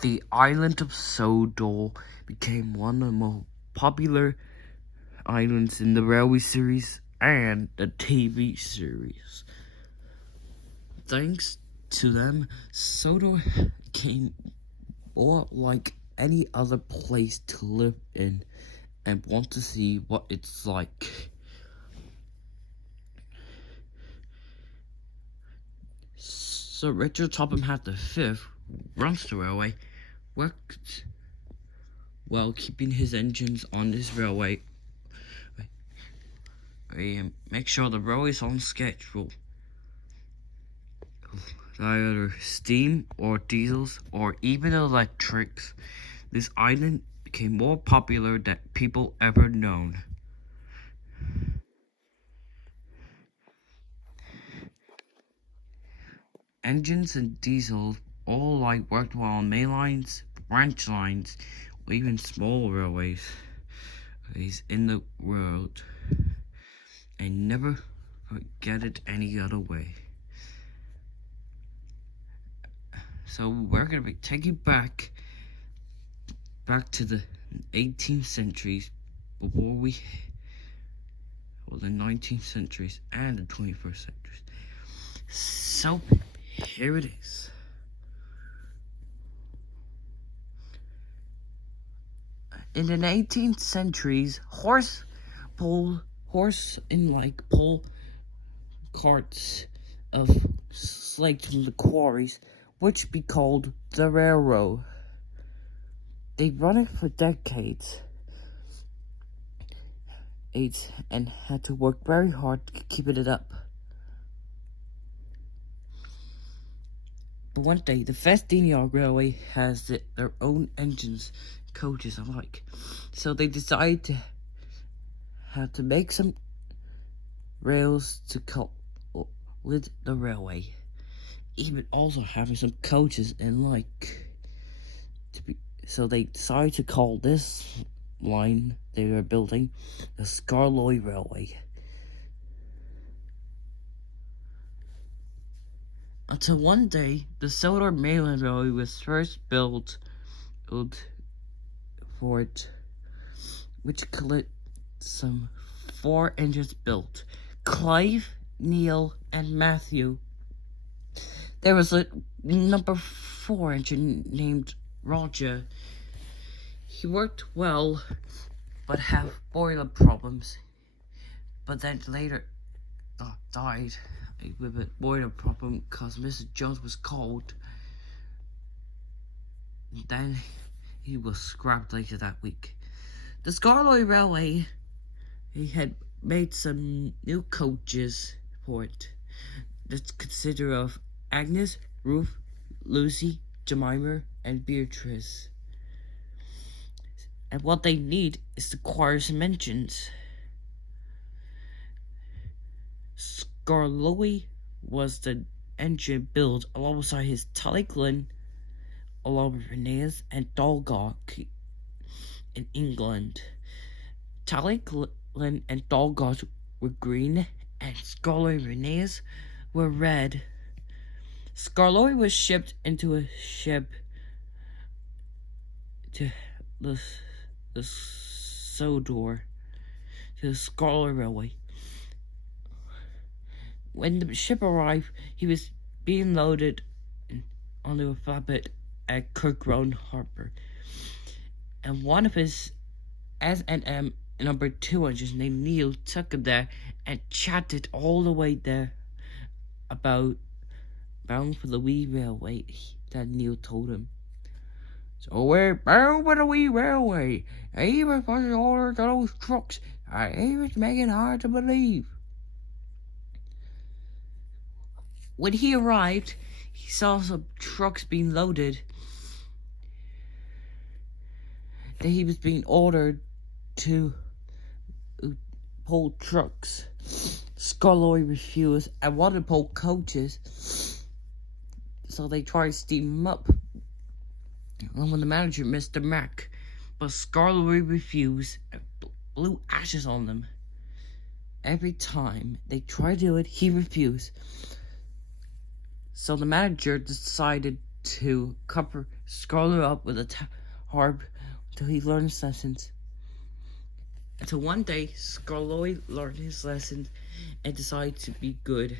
The island of SODOR became one of the most popular islands in the railway series and the TV series. Thanks to them, SODOR became more like any other place to live in and want to see what it's like. Sir Richard Topham had the fifth runs the railway, worked while keeping his engines on this railway. Make sure the railway is on schedule. Either steam or diesels or even electrics. This island became more popular than people ever known. Engines and diesels all worked well on main lines, branch lines, or even small railways in the world, and never forget it any other way. So we're gonna be taking back to the 18th centuries before the 19th centuries and the 21st centuries. So here it is. In the 18th centuries, horse pull carts of slates from the quarries, which be called the railroad. They run it for decades and had to work very hard to keep it up. But one day, the Festinian Railway has their own engines, coaches alike. So they decided to have to make some rails to with the railway. Even also having some coaches and so they decided to call this line they were building the Skarloey Railway. Until one day, the SODOR mainland railway was first built for it, which collected some 4 engines built. Clive, Neil, and Matthew. There was a number 4 engine named Roger. He worked well, but had boiler problems. But then later died with a boiler problem because Mr. Jones was cold. Then he was scrapped later that week. The Skarloey Railway, he had made some new coaches for it. That's consisted of Agnes, Ruth, Lucy, Jemima, and Beatrice. And what they need is to acquire some engines. Skarloey was the engine built alongside his Tallyglin, along with Renee's and Dalgok in England. Tallyglin and Dalgok were green, and Skarloey and Renee's were red. Skarloey was shipped into a ship to the SODOR, to the Skarloey Railway. When the ship arrived, he was being loaded onto a flatbed at Kirkrone Harbour, and one of his S&M number 2 engines named Neil took him there and chatted all the way there about bound for the wee railway that Neil told him. So we're bound for the wee railway, even for the order to those trucks. He was making hard to believe. When he arrived, he saw some trucks being loaded. That he was being ordered to pull trucks. Skarloey refused and wanted to pull coaches, so they tried to steam him up along with the manager, Mr. Mack, but Skarloey refused and blew ashes on them. Every time they tried to do it, he refused. So the manager decided to cover Scarlet up with a harp until he learned his lessons. Until one day, Scarlet learned his lessons and decided to be good.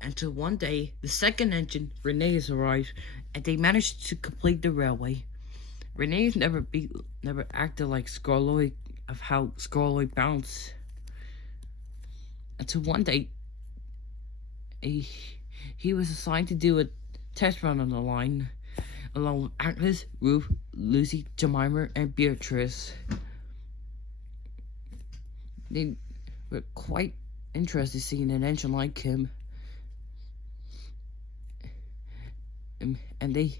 Until one day, the second engine, Renee's, arrived, and they managed to complete the railway. Renee's never acted like Scarlet of how Scarlet bounced. Until one day, he was assigned to do a test run on the line, along with Agnes, Ruth, Lucy, Jemima, and Beatrice. They were quite interested seeing an engine like him. And they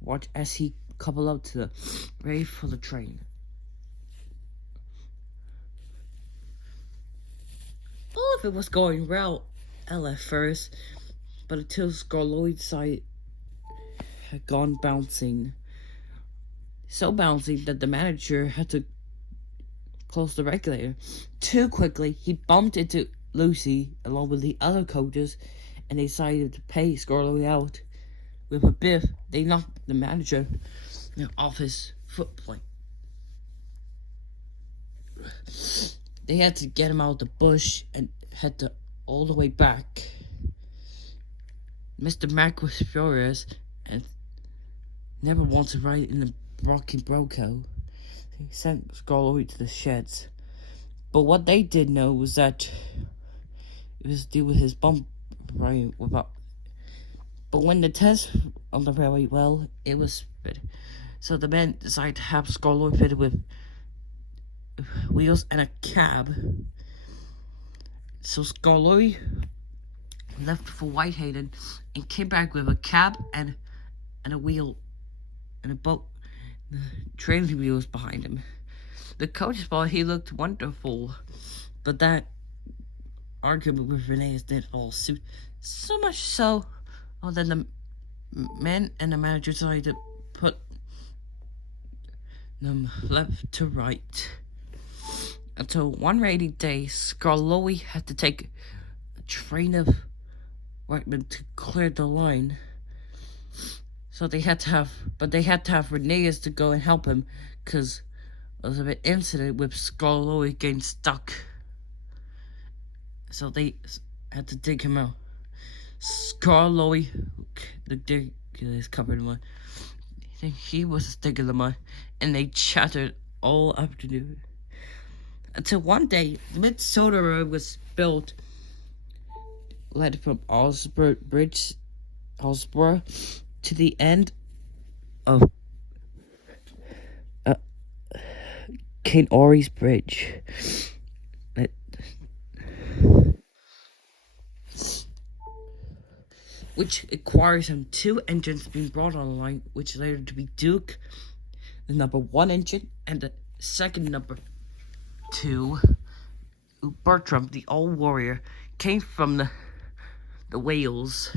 watched as he coupled up to the ready for the train. All of it was going well at first, but until Scarlet's side had gone bouncing. So bouncing that the manager had to close the regulator. Too quickly, he bumped into Lucy along with the other coaches, and they decided to pay Scarlet out. With a biff, they knocked the manager off his footplate. They had to get him out of the bush and head all the way back. Mr. Mac was furious and never wanted to ride in the Rocky Broco. He sent Scarlet to the sheds. But what they did know was that it was to do with his bump riding without. But when the test on the railway, well, it was fitted. So the men decided to have Scarlet fitted with wheels and a cab. So Scarlet left for Whitehaven and came back with a cab and a wheel and a boat, trailing wheels behind him. The coach thought he looked wonderful, but that argument with Renee didn't all suit. So much so, that the men and the manager decided to put them left to right. Until one rainy day, Scarlet had to take a train of workmen to clear the line. So they had to have Renee's to go and help him, because there was an incident with Scarlet getting stuck. So they had to dig him out. Scarlet, the dig is covered in mud. He was digging the mud, and they chattered all afternoon. Until one day, the SODOR was built, led from Osborough to the end of King Ori's Bridge. Which requires him 2 engines being brought on the line, which later to be Duke, the number 1 engine, and the second number 2, Bertram, the old warrior, came from the Wales.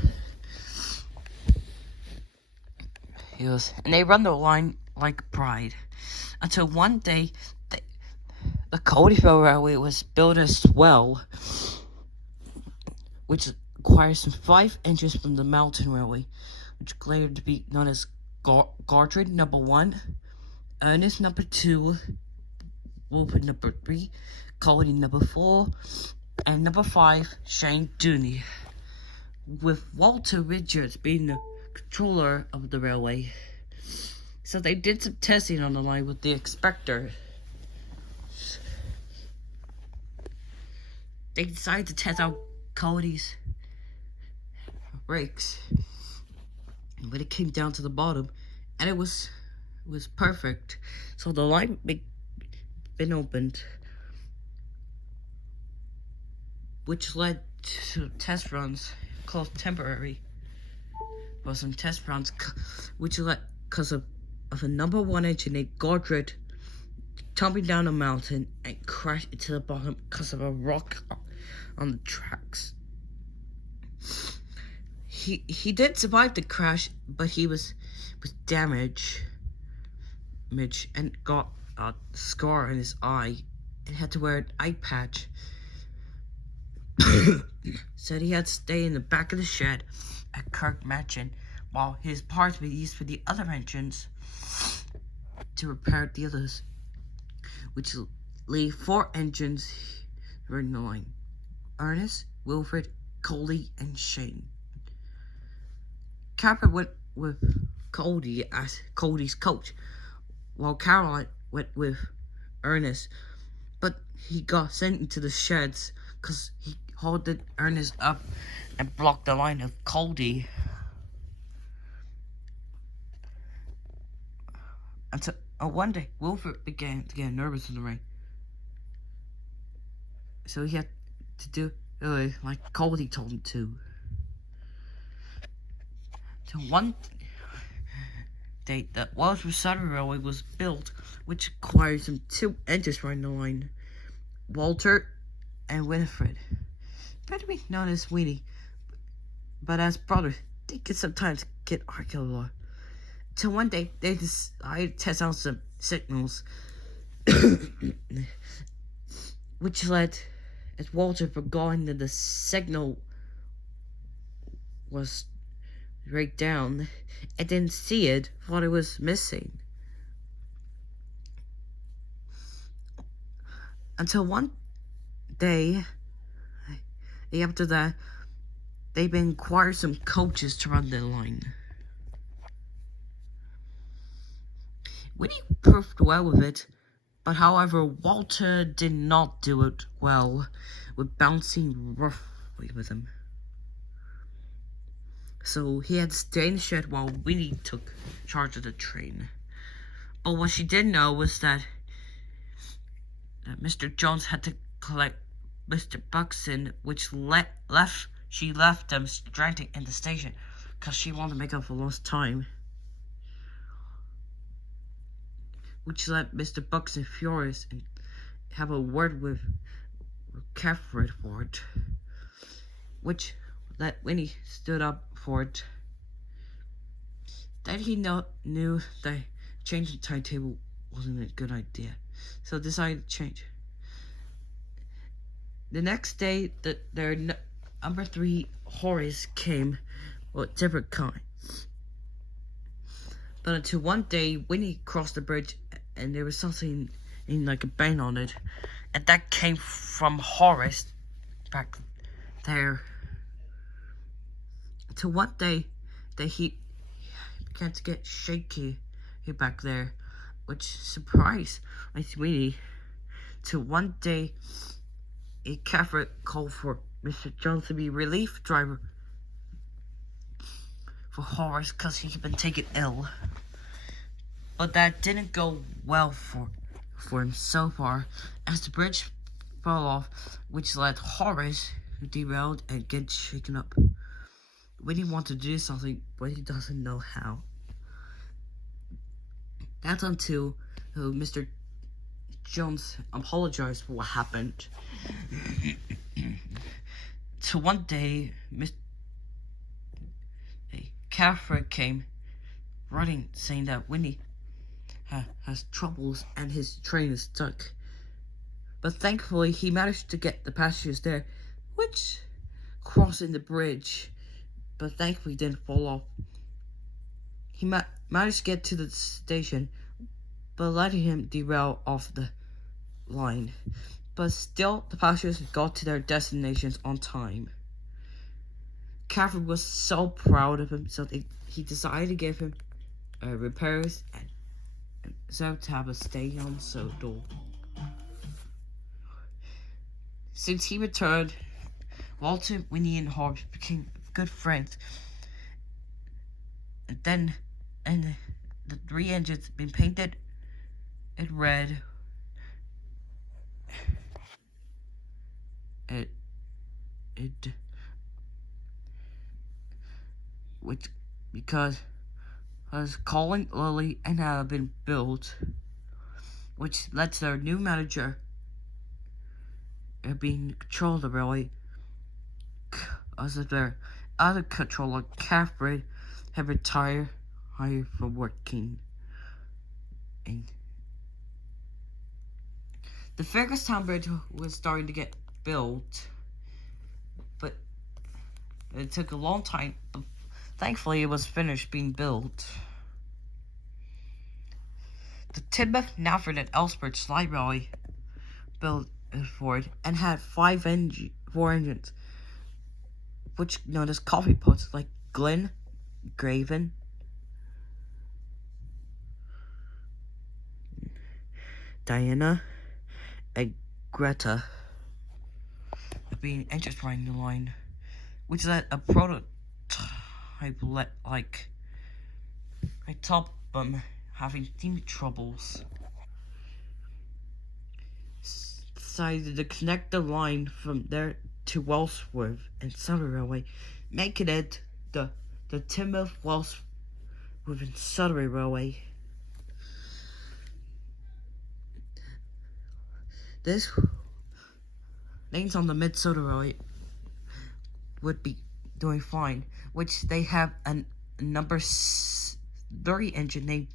And they run the line like pride. Until one day, the Codyville Railway was built as well, which requires some 5 engines from the Mountain Railway, which later to be known as Gartred number 1, Ernest number 2, Wolford number 3, Cody number 4, and number 5, Shane Dooney, with Walter Richards being the controller of the railway. So they did some testing on the line with the Expector. They decided to test out Cody's brakes, but it came down to the bottom, and it was perfect. So the line been opened, which led to test runs called temporary. Well, some test runs, which led because of a number 1 engine, a Godred tumbling down a mountain and crashed into the bottom because of a rock on the tracks. He did survive the crash, but he was damaged and got a scar on his eye and had to wear an eye patch. said he had to stay in the back of the shed at Kirk Mansion while his parts were used for the other engines to repair the others, which leave 4 engines running the line: Ernest, Wilfred, Coley, and Shane. Capper went with Cody as Cody's coach, while Caroline went with Ernest, but he got sent into the sheds because he holded Ernest up and blocked the line of Cody. Until one day, Wilfred began to get nervous in the rain, so he had to do like Cody told him to. So one day, the Walsall Southern Railway was built, which required some 2 engines running the line: Walter and Winifred, better be known as Weenie, but as brothers, they could sometimes get argued a lot. Till one day, they decided to test out some signals, which led as Walter forgot that the signal was right down and didn't see it, thought it was missing. Until one day, after that, they've been acquired some coaches to run the line. Winnie proved well with it, but however, Walter did not do it well, with bouncing roughly with him. So he had to stay in the shed while Winnie took charge of the train. But what she didn't know was that Mr. Jones had to collect Mr. Buxton, which she left them stranded in the station because she wanted to make up for lost time, which led Mr. Buxton furious and have a word with Catherine for it, which let Winnie stood up for it. Then he knew that changing the timetable wasn't a good idea, so decided to change. The next day, their number 3 Horace came with a different kind. But until one day, Winnie crossed the bridge and there was something like a bang on it, and that came from Horace back there. Till one day, that he began to get shaky back there, which surprised my sweetie. Till one day, a Catherine called for Mr. Jones to be relief driver for Horace because he had been taken ill. But that didn't go well for him so far, as the bridge fell off, which led Horace to derailed and get shaken up. Winnie wants to do something, but he doesn't know how. That's until Mr. Jones apologized for what happened. So one day, Catherine came running, saying that Winnie has troubles and his train is stuck. But thankfully, he managed to get the passengers there, which crossing the bridge, but thankfully didn't fall off. He managed to get to the station, but letting him derail off the line. But still, the passengers got to their destinations on time. Catherine was so proud of him, so he decided to give him repairs and so to have a stay on SODOR. Since he returned, Walter, Winnie, and Horace became good friends. And then, the 3 engines been painted in red. Which because Colin, Lily, and Anna have been built, which lets their new manager being control of the railway, as if their other controller, Catherine, have retired from working. And the Ferguson Bridge was starting to get built, It took a long time, but thankfully it was finished being built. The Timoth, Nalford, and Ellsworth Light Railway built Ford and had four engines, which known as coffee pots like Glen, Graven, Diana, and Greta being engines running the line, which is a prototype like I top them having steam troubles. Decided to connect the line from there to Wellsworth and Sutter Railway, making it the Timoth, Wellsworth, and Sutter Railway. This lanes on the Mid-SODOR Railway would be doing fine, which they have a number 30 engine named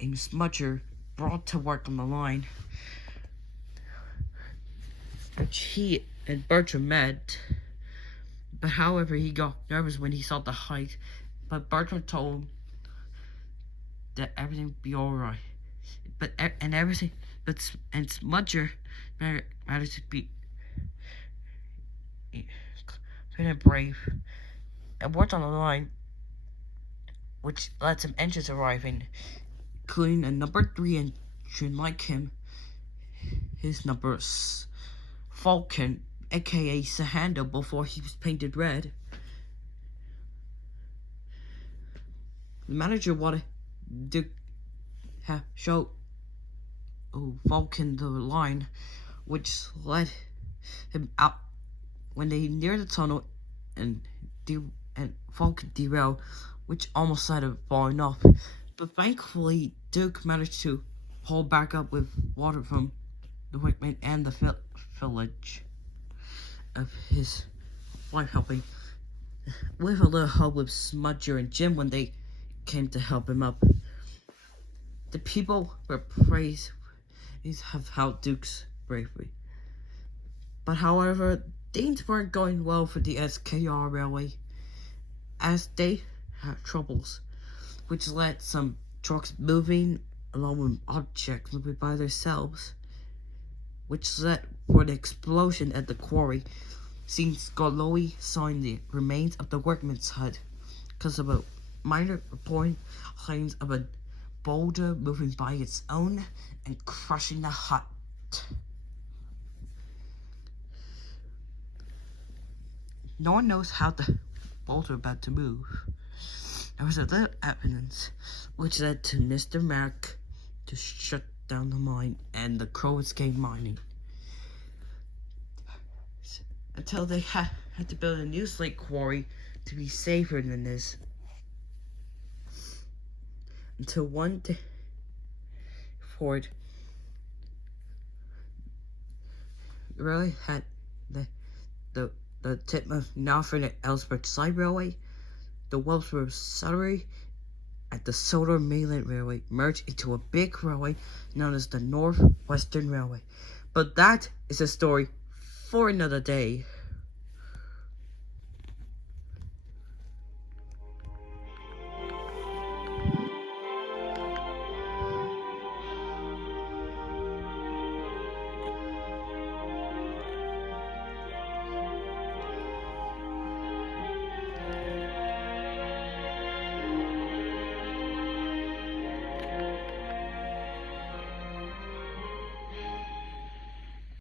Smudger brought to work on the line, which he and Bertram met. But however, he got nervous when he saw the height. But Bertram told him that everything would be alright. But Smudger managed to be brave and worked on the line, which led some engines arriving, including a number 3 engine like him, his number Falcon, aka Sahando, before he was painted red. The manager wanted to show Falcon the line, which led him out when they neared the tunnel, and Falcon derailed, which almost started falling off. But thankfully, Duke managed to haul back up with water from the workmen and the village of his wife helping, with a little help with Smudger and Jim when they came to help him up. The people were praised of how Duke's bravery. But however, things weren't going well for the SKR Railway, as they had troubles, which led some trucks moving along with objects moving by themselves, which led for the explosion at the quarry, seeing Skoloi sawing the remains of the workman's hut because of a minor reporting claims of a boulder moving by its own and crushing the hut. No one knows how the boulder about to move. There was a little evidence, which led to Mr. Mack to shut down the mine and the Crow escaped mining. Until they had to build a new slate quarry to be safer than this. Until one day, Ford really had the Timoth, Nalford, and Ellsworth Side Railway, the Wellsworth Suttery, and the SODOR Mainland Railway merged into a big railway known as the Northwestern Railway. But that is a story for another day.